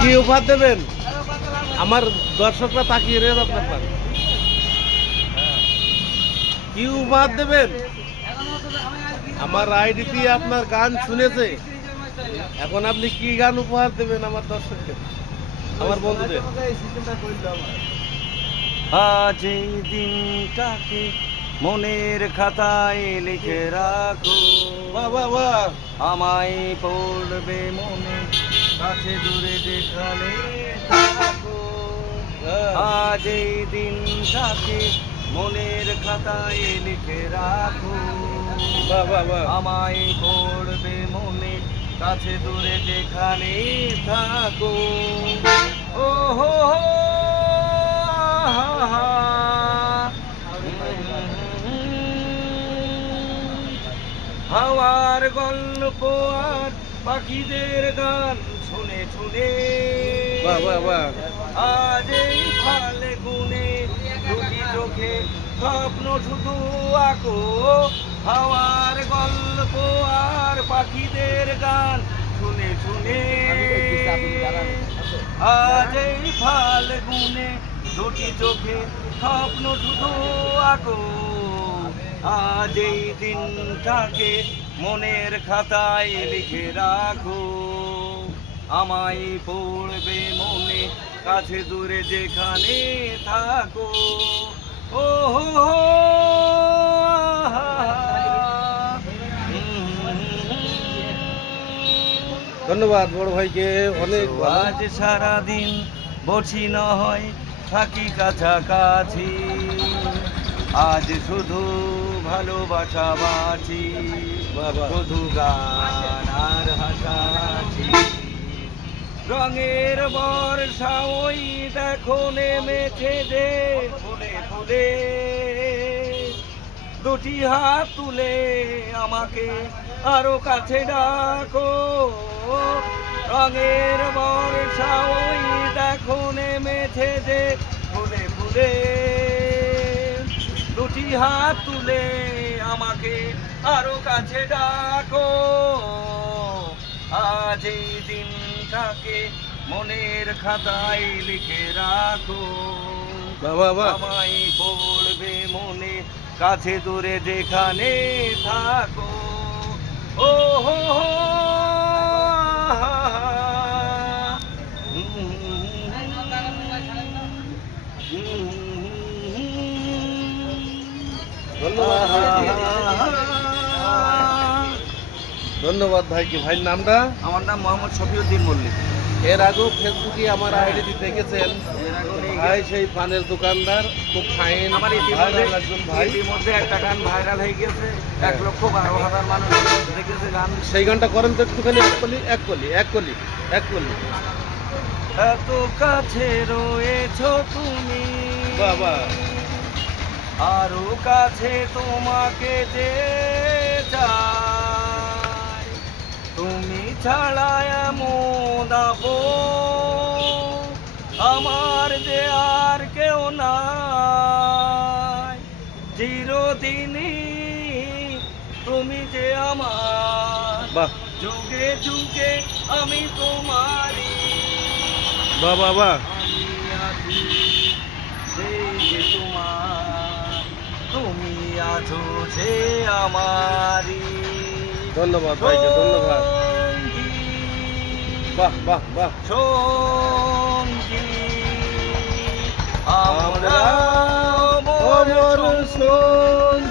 কি উপহার দেবেন? আমার দর্শকরা তাকিয়ে রয়েছে আপনার পাশে। কি উপহার দেবেন? আমার আইডি দিয়ে আপনার গান শুনেছে, এখন আপনি কি গান উপহার দেবেন আমার দর্শককে, আমার বন্ধুদের? আজ এই দিনটাকে মনের খাতায় লিখে রাখো, বাহ বাহ বাহ। আমায় পড়বে মনে, কাছে দূরে যেখানে থাকো। আজ এই দিনটাকে মনের খাতায় লিখে রাখো, বাহ বাহ বাহ। আমায় পড়বে মনে, কাছে দূরে যেখানে থাকো। ও হো হো, আহা হা। হাওয়ার গল্প আর পাখিদের গান শুনে শুনে বাহ বাহ বাহ। আজ এই ফালে গুনে দুটি চোখে স্বপ্ন শুধু আঁকো। হাওয়ার গল্প আর পাখিদের গান শুনে শুনে আজ এই ফাল গুনে দুটি চোখে স্বপ্ন শুধু আঁকো। আজ এই দিনটাকে মনের খাতায় লিখে রাখো, আমায় পড়বে মনে, কাছে দূরে যেখানে থাকো। ও হো হো, আহা হা। ধন্যবাদ বড় ভাইকে, অনেক ভালো। আজ সারাদিন বসি না হয় থাকি কাছাকাছি, আজ শুধু ভালোবাসা বাঁচি, বাহ বাহ। শুধু গান আর হাসাছি। রঙের বর্ষা ওই দেখো নেমেছে যে ফুলে ফুলে, দুটি হাত তুলে আমাকে আরো কাছে ডাকো। রঙের বর্ষা ওই দেখো নেমেছে যে ফুলে ফুলে, দুটি হাত তুলে আমাকে আরো কাছে ডাকো। আজ এই দিনটাকে মনের খাতায় লিখে রাখো, বাহ বাহ বাহ। আমায় পড়বে মনে, কাছে দূরে যেখানে থাকো। ও হো হো, আহা হা। ধন্যবাদ ভাইকে। ভাইয়ের নামটা? আমার নাম মোহাম্মদ শফিউদ্দিন মল্লিক। এর আগেও ফেসবুকে আমার আইডি দেখেছেন, ভাই সেই পানের দোকানদার, খুব ফাইন আমার ভাইরাল একজন ভাই। ইতিমধ্যে একটা গান ভাইরাল হয়ে গেছে, 1,12,000 মানুষ দেখেছে গান। সেই গানটা করেন তো একটুখানি, এক কলি এক কলি এক কলি এক কলি। এত কাছে রয়েছো তুমি, বাবা। আরো কাছে তোমাকে যে চাই, তুমি ছাড়া এমন আপন আমার যে আর কেউ নাই। চিরদিনই তুমি যে আমার, বাহ যুগে যুগে আমি তোমারই। বাহ বাহ বাহ। আমি আছি সেই যে তোমার, তুমি আছো সে আমারই। ধন্যবাদ ভাইকে, ধন্যবাদ। সঙ্গী, বাহ বাহ বাহ। সঙ্গী, আমরা আমরা অমর অমর সঙ্গী।